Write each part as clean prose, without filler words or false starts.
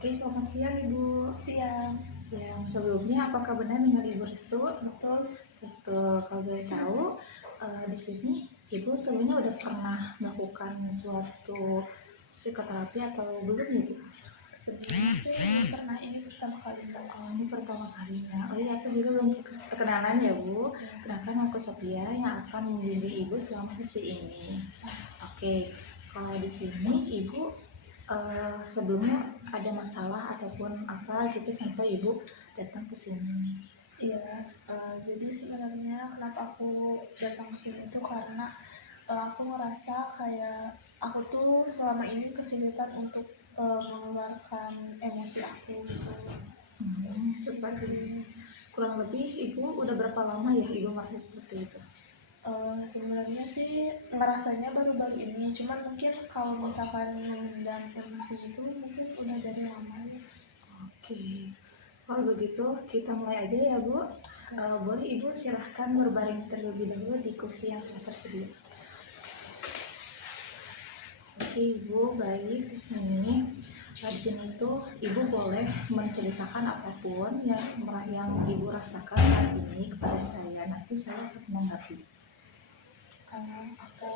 Oke, selamat siang Ibu. Siang. Siang. Sebelumnya, apakah benar dengan Ibu Restu? Betul. Betul. Kalau boleh tahu, di sini Ibu sebelumnya udah pernah melakukan suatu psikoterapi atau belum ya Bu? Sebelumnya sih belum pernah, ini pertama kali Mbak. Oh, ini pertama kalinya. Oh iya, aku juga belum perkenalan ya Bu. Kenalkan aku Sophia yang akan membimbing Ibu selama sesi ini. Oke, kalau di sini Ibu sebelumnya ada masalah ataupun apa gitu sampai Ibu datang ke sini. Iya, jadi sebenarnya kenapa aku datang ke sini tuh karena aku ngerasa kayak aku tuh selama ini kesulitan untuk mengeluarkan emosi aku gitu. Cepat jadi kurang lebih Ibu udah berapa lama ya Ibu merasa seperti itu? Sebenarnya sih ngerasanya baru-baru ini, cuman mungkin kalau misalkan memendam emosi itu mungkin udah dari lama ya. Oke, kalau begitu kita mulai aja ya Bu. Boleh Ibu silahkan berbaring terlebih dahulu di kursi yang telah tersedia. Oke Ibu, baik di sini. Di sini tuh Ibu boleh menceritakan apapun yang Ibu rasakan saat ini kepada saya. Nanti saya akan menanggapi. Oke.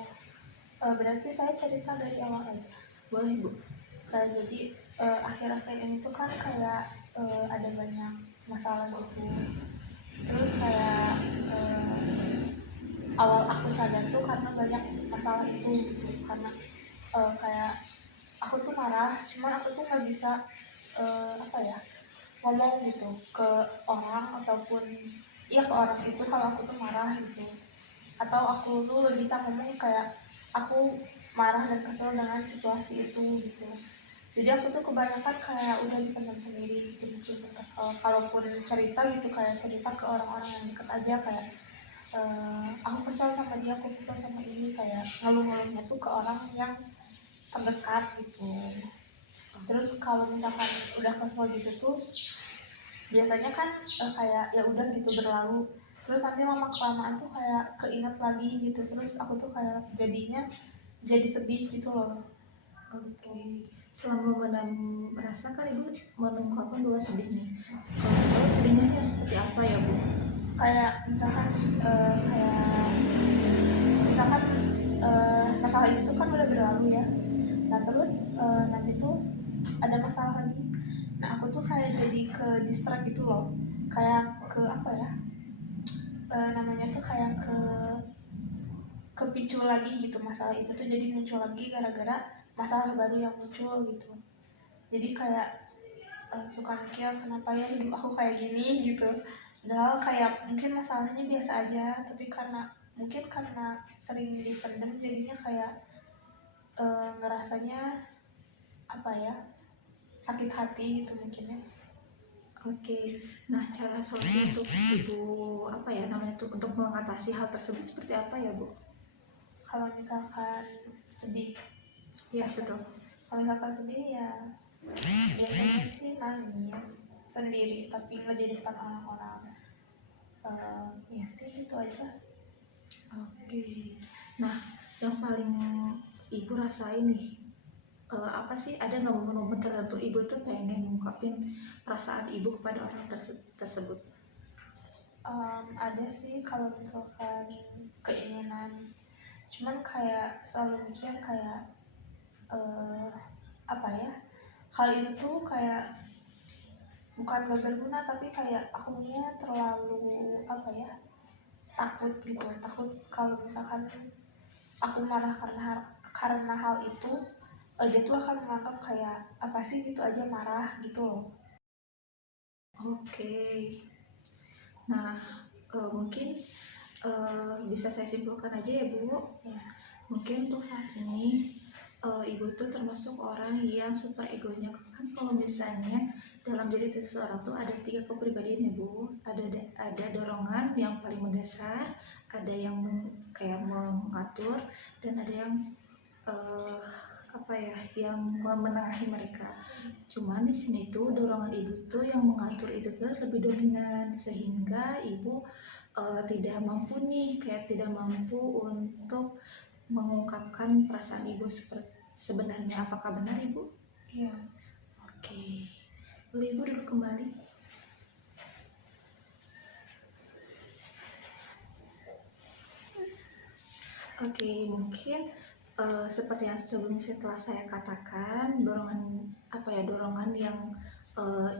Berarti saya cerita dari awal aja. Boleh Bu. Jadi akhir-akhir ini tuh kan kayak ada banyak masalah gitu. Terus kayak awal aku sadar tuh karena banyak masalah itu gitu. Karena kayak aku tuh marah, cuman aku tuh nggak bisa apa ya, ngomong gitu ke orang ataupun ya ke orang itu kalau aku tuh marah gitu. Atau aku tuh bisa ngomong kayak aku marah dan kesel dengan situasi itu gitu. Jadi aku tuh kebanyakan kayak udah dipendam sendiri gitu, meskipun kesel. Kalaupun cerita gitu, kayak cerita ke orang-orang yang deket aja, kayak aku kesel sama dia, aku kesel sama ini, kayak ngeluh-ngeluhnya tuh ke orang yang terdekat gitu. Terus kalau misalkan udah kesel gitu tuh biasanya kan kayak ya udah gitu berlalu, terus nanti lama kelamaan tuh kayak keinget lagi gitu, terus aku tuh kayak jadinya jadi sedih gitu loh. Oke. Selama merasakan Ibu mengungkapkan bahwa sedihnya. Kalau sedihnya sih seperti apa ya Bu? Kayak misalkan masalah itu tuh kan udah berlalu ya. Nah terus nanti tuh ada masalah lagi. Nah aku tuh kayak jadi ke distract gitu loh. Kayak ke apa ya? Namanya tuh kayak kepicu lagi gitu, masalah itu tuh jadi muncul lagi gara-gara masalah baru yang muncul gitu. Jadi kayak suka mikir kenapa ya hidup aku kayak gini gitu. Padahal kayak mungkin masalahnya biasa aja, tapi mungkin karena sering dipendam jadinya kayak ngerasanya apa ya, sakit hati gitu mungkin ya. Oke, nah cara solusi untuk Ibu apa ya namanya tuh untuk mengatasi hal tersebut seperti apa ya Bu? Kalau misalkan sedih, Ya betul. kalau misalkan sedih ya biasanya sih nangis sendiri tapi nggak di depan orang-orang. Ya sih itu aja. Oke, nah yang paling Ibu rasain nih apa sih, ada nggak momen-momen tertentu Ibu tuh pengen ngungkapin perasaan Ibu kepada orang tersebut? Ada sih kalau misalkan keinginan, cuman kayak selalu mikir kayak apa ya, hal itu tuh kayak bukan gak berguna, tapi kayak akunya terlalu apa ya, takut gitu, takut kalau misalkan aku marah karena hal itu, dia tuh akan menganggap kayak apa sih gitu aja marah gitu loh. Oke, nah mungkin bisa saya simpulkan aja ya Bu. Ya. Mungkin untuk saat ini Ibu tuh termasuk orang yang super egonya. Kan kalau misalnya dalam diri seseorang tuh ada 3 kepribadian ya Bu. Ada dorongan yang paling mendasar, ada yang kayak mengatur, dan ada yang apa ya, yang memenangahi mereka. Cuman di sini tuh dorongan Ibu tuh yang mengatur itu tuh lebih dominan, sehingga Ibu tidak mampu nih, kayak tidak mampu untuk mengungkapkan perasaan Ibu sebenarnya. Apakah benar Ibu? Iya. Oke. Boleh ibu duduk kembali. Oke, mungkin seperti yang sebelumnya telah saya katakan, dorongan yang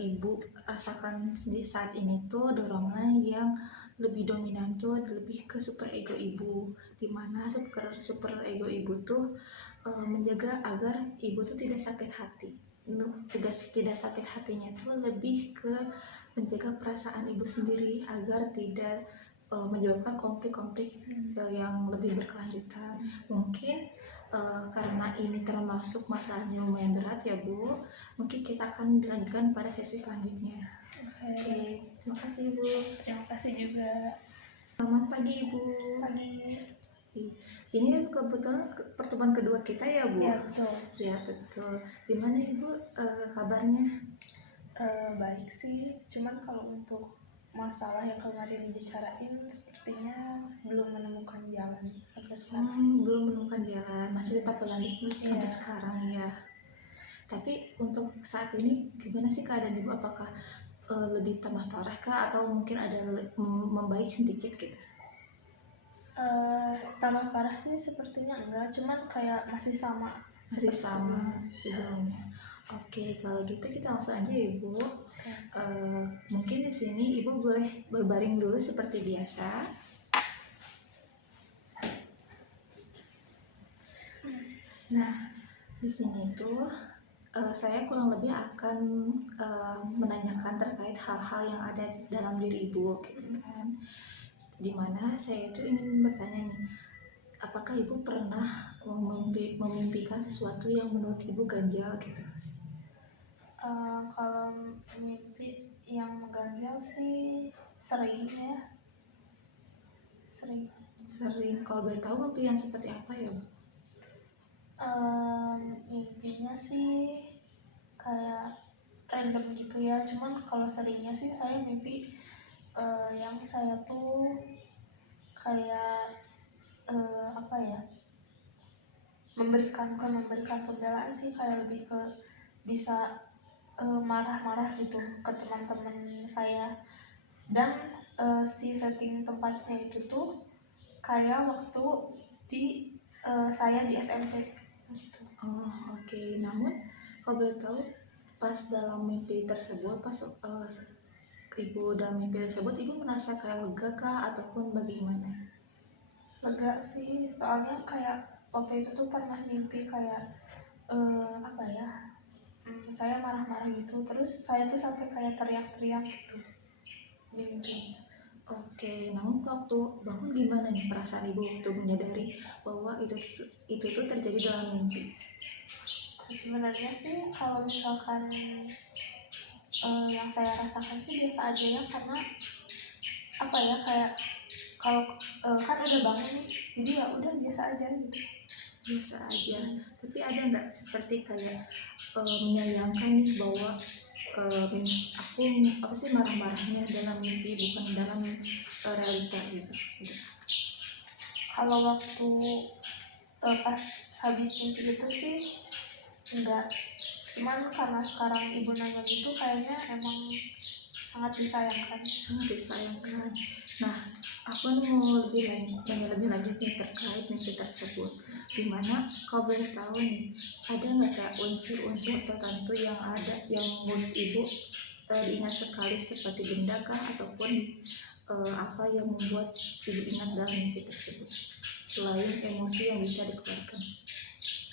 ibu rasakan di saat ini tuh dorongan yang lebih dominan tuh lebih ke super ego ibu, dimana super ego ibu tuh menjaga agar ibu tuh tidak sakit hati. Tidak sakit hatinya tuh lebih ke menjaga perasaan ibu sendiri agar tidak menyebabkan konflik-konflik yang lebih berkelanjutan. Mungkin karena ini termasuk masalahnya lumayan berat ya Bu, mungkin kita akan dilanjutkan pada sesi selanjutnya. Oke, terima kasih Ibu. Terima kasih juga. Selamat pagi Ibu. Pagi. Ini kebetulan pertemuan kedua kita ya Bu? Ya betul. Ya betul. Gimana Ibu kabarnya? Baik sih, cuman kalau untuk masalah yang kemarin dibicarain sepertinya belum menemukan jalan sampai sekarang. Belum menemukan jalan, masih tetap berlanjut sampai Iya. sekarang ya. Tapi untuk saat ini gimana sih keadaan Ibu? Apakah lebih tambah parah kah atau mungkin ada membaik sedikit gitu? Tambah parah sih sepertinya enggak, cuman kayak masih sama. Masih seperti sama sebelumnya. Oke, kalau gitu kita langsung aja ya Ibu. Mungkin di sini Ibu boleh berbaring dulu seperti biasa. Nah, di sini tuh saya kurang lebih akan menanyakan terkait hal-hal yang ada dalam diri Ibu gitu kan. Dimana saya tuh ingin bertanya nih, apakah Ibu pernah memimpikan sesuatu yang menurut Ibu ganjal gitu? Kalau mimpi yang mengganjal sih sering ya. Sering. Kalau boleh tahu mimpi yang seperti apa ya Bu? Mimpinya sih kayak random gitu ya, cuman kalau seringnya sih saya mimpi yang saya tuh kayak apa ya, memberikan pembelaan sih, kayak lebih ke bisa marah-marah gitu ke teman-teman saya. Dan si setting tempatnya itu tuh kayak waktu di saya di SMP gitu. Oh oke. Namun kalau boleh tahu pas dalam mimpi tersebut, pas Ibu dalam mimpi tersebut, Ibu merasa kayak lega kah ataupun bagaimana? Lega sih, soalnya kayak waktu itu tuh pernah mimpi kayak apa ya, saya marah-marah gitu, terus saya tuh sampai kayak teriak-teriak gitu di mimpi. Oke, namun waktu bangun gimana nih perasaan Ibu waktu menyadari bahwa itu tuh terjadi dalam mimpi? Sebenarnya sih kalau misalkan yang saya rasakan sih biasa aja ya, karena apa ya, kayak kalau kan udah bangun nih, jadi ya udah biasa aja gitu. Biasa aja. Tapi ada nggak seperti kayak menyayangkan nih bahwa aku sih marah-marahnya dalam mimpi bukan dalam realita gitu. Kalau waktu pas habis mimpi itu sih enggak, cuman karena sekarang ibu nanya gitu, kayaknya emang sangat disayangkan. Sangat disayangkan. Nah, aku mau lebih lanjut nih terkait mimpi tersebut. Dimana kau boleh tahu nih, ada nggak Kak unsur-unsur tertentu yang ada yang menurut Ibu diingat sekali seperti benda kah ataupun apa yang membuat Ibu ingat dalam mimpi tersebut selain emosi yang bisa dikeluarkan?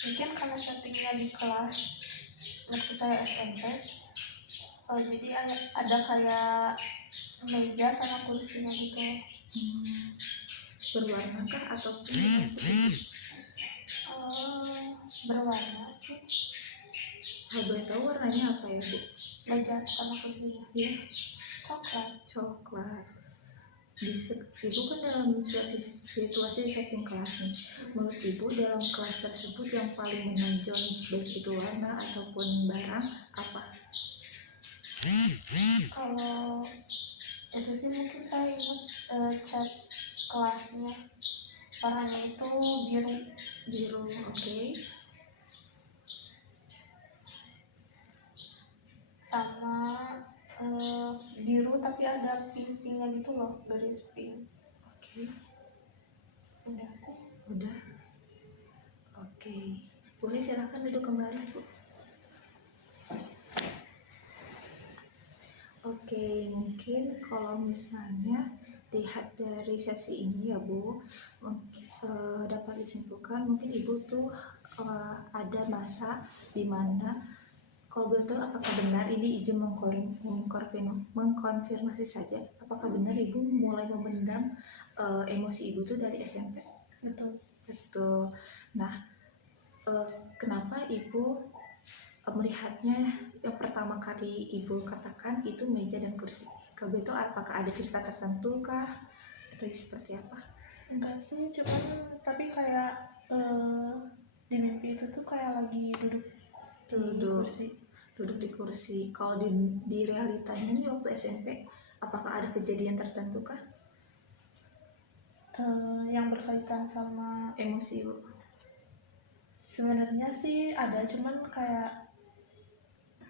Mungkin karena settingnya di kelas waktu saya SMP, jadi ada kayak meja sama kursinya gitu. Berwarna kah ataupun Berwarna sih. boleh tahu warnanya apa ya Bu? Meja sama kursinya Ya, coklat. Ibu kan dalam situasi setting kelas nih, menurut Ibu dalam kelas tersebut yang paling menonjol baik itu warna ataupun barang apa? Kalau itu sih mungkin saya ingat cat kelasnya warnanya itu biru. Oke. Sama tapi ada pink-pinknya gitu loh, garis pink. Oke, Udah sih. udah. Oke, boleh silakan duduk kembali, Bu. Oke, mungkin kalau misalnya lihat dari sesi ini ya Bu, dapat disimpulkan mungkin Ibu tuh ada masa di mana kalau boleh tahu apakah benar ini izin mengkonfirmasi saja, apakah benar Ibu mulai memendam emosi Ibu tuh dari SMP? Betul. Betul. Nah, kenapa Ibu melihatnya yang pertama kali Ibu katakan itu meja dan kursi? Kalau itu apakah ada cerita tertentu kah? Atau seperti apa? Enggak sih, cuman tapi kayak di mimpi itu tuh kayak lagi duduk di kursi. Duduk di kursi. Kalau di realitanya nih waktu SMP, apakah ada kejadian tertentu kah? Yang berkaitan sama Emosi Ibu? sebenarnya sih ada, cuman kayak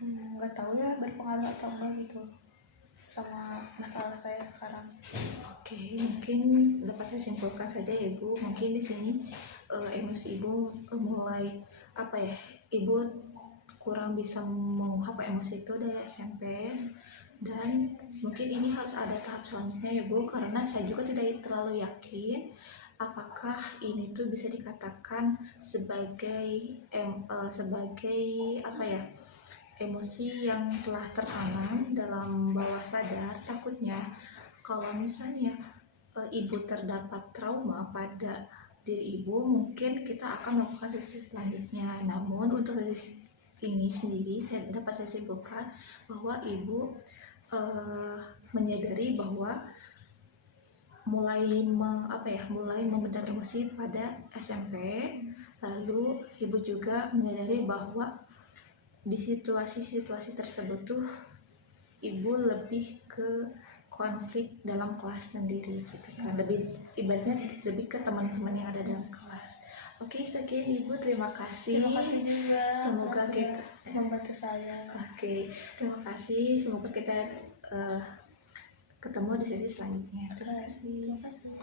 nggak tahu ya berpengaruh atau enggak gitu sama masalah saya sekarang. Oke, mungkin dapat saya simpulkan saja ya Bu. Mungkin di sini emosi Ibu mulai apa ya? Ibu kurang bisa mengungkap emosi itu dari SMP, dan mungkin ini harus ada tahap selanjutnya ya Bu, karena saya juga tidak terlalu yakin apakah ini tuh bisa dikatakan sebagai sebagai apa ya, emosi yang telah tertanam dalam bawah sadar. Takutnya kalau misalnya ibu terdapat trauma pada diri ibu, mungkin kita akan melakukan sesi selanjutnya. Namun untuk sesi ini sendiri dapat saya simpulkan bahwa ibu menyadari bahwa mulai memendam emosi pada SMP. Lalu ibu juga menyadari bahwa di situasi-situasi tersebut tuh ibu lebih ke konflik dalam kelas sendiri gitu kan, lebih ibaratnya lebih ke teman-teman yang ada dalam kelas. Oke, sekian Ibu, terima kasih. Terima kasih juga. Semoga sudah kita membantu saya. Oke, terima kasih. Semoga kita ketemu di sesi selanjutnya. Terima kasih. Terima kasih.